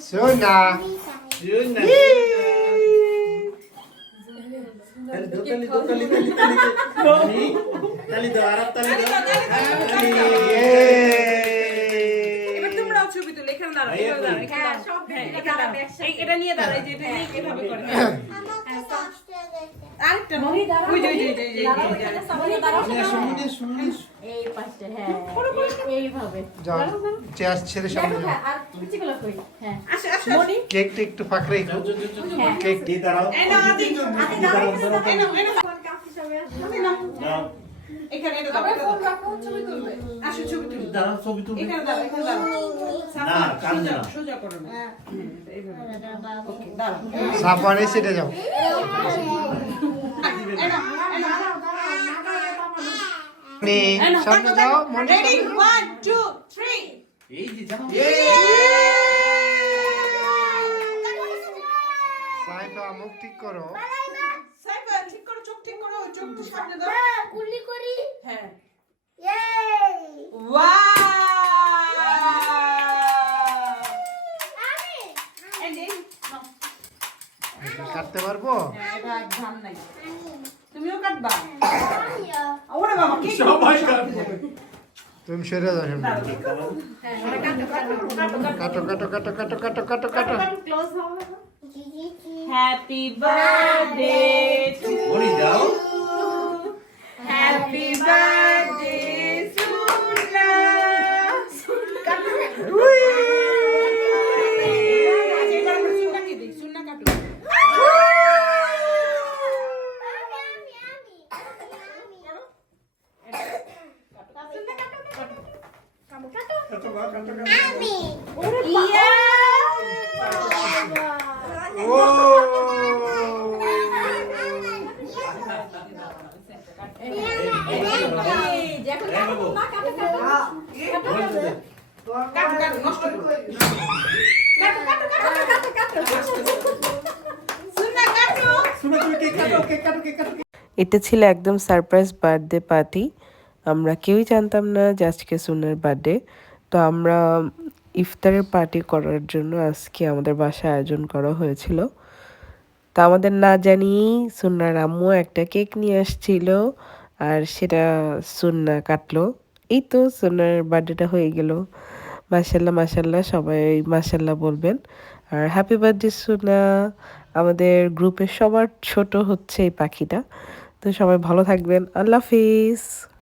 সোনা হ্যাঁ এটা নিয়ে দাঁড়াও এই যে এভাবে করে আরেকটা ওই যে ওই যে ওই যে পাশটা হ্যাঁ এইভাবে। যাও চেয়ার ছেড়ে সামনে যাও আর পিচিগুলো কই হ্যাঁ আসো আসো কেকটা একটু কেক দিয়ে দাঁড়াও। এই আদি। আদি দাঁড়াও এই নাও। এই নাও আদি নাও। দাও। এখানে এটা দাও এটা দাও। ছবি তুলবে। আসো ছবি তুলবে দাঁড়াও ছবি তুলবে। এখানে দাও এখানে দাও। না, কান্দে না। সোজা করো না। এইভাবে। দাঁড়াও সাপানে সেটে যাও এই নাও এই নাও নে, সামনে যাও মনে রেডি 1 2 3 এই যে যাও সাইফা মুখ ঠিক করো। সাইফা ঠিক করো চোখ ঠিক করো চোখ তো সামনে দাও। কুলি করি। হ্যাঁ। ইয়ে ওয়াও এই যে নাও। কাটতে পারব? হ্যাঁ, এটা ধান নাই। তুমিও কাটবা? সবাই। তুমি সরে যাও সামনে কাটো কাটো কাটো কাটো কাটো কাটো কাটো happy birthday to happy birthday Suna Suna কাটো কাটো বা কাটো ইয়া ও যখন এই বাবু কাটো কাটো কাটো কাটো নষ্ট করো কাটো কাটো কাটো কাটো কাটো সুনা কাটো শুনো তুমি কেক কাটো কেক কাটো কেক কাটো এটা ছিল একদম সারপ্রাইজ বার্থডে পার্টি আমরা কেউই জানতাম না যে আজকে সুনার বার্থডে তো আমরা ইফতারের পার্টি করার জন্য আজকে আমাদের বাসায় আয়োজন করা হয়েছিল। তা আমাদের না জানিয়েই সুন্নার আম্মু একটা কেক নিয়ে আসছিল আর সেটা সুন্না কাটলো। এই তো সুন্নার বার্থডেটা হয়ে গেল। মাসাল্লাহ মাসাল্লাহ সবাই মাসাল্লাহ বলবেন। আর হ্যাপি বার্থডে সুনা আমাদের গ্রুপের সবার ছোট হচ্ছে এই পাখিটা। তো সবাই ভালো থাকবেন। আল্লাহ হাফিজ।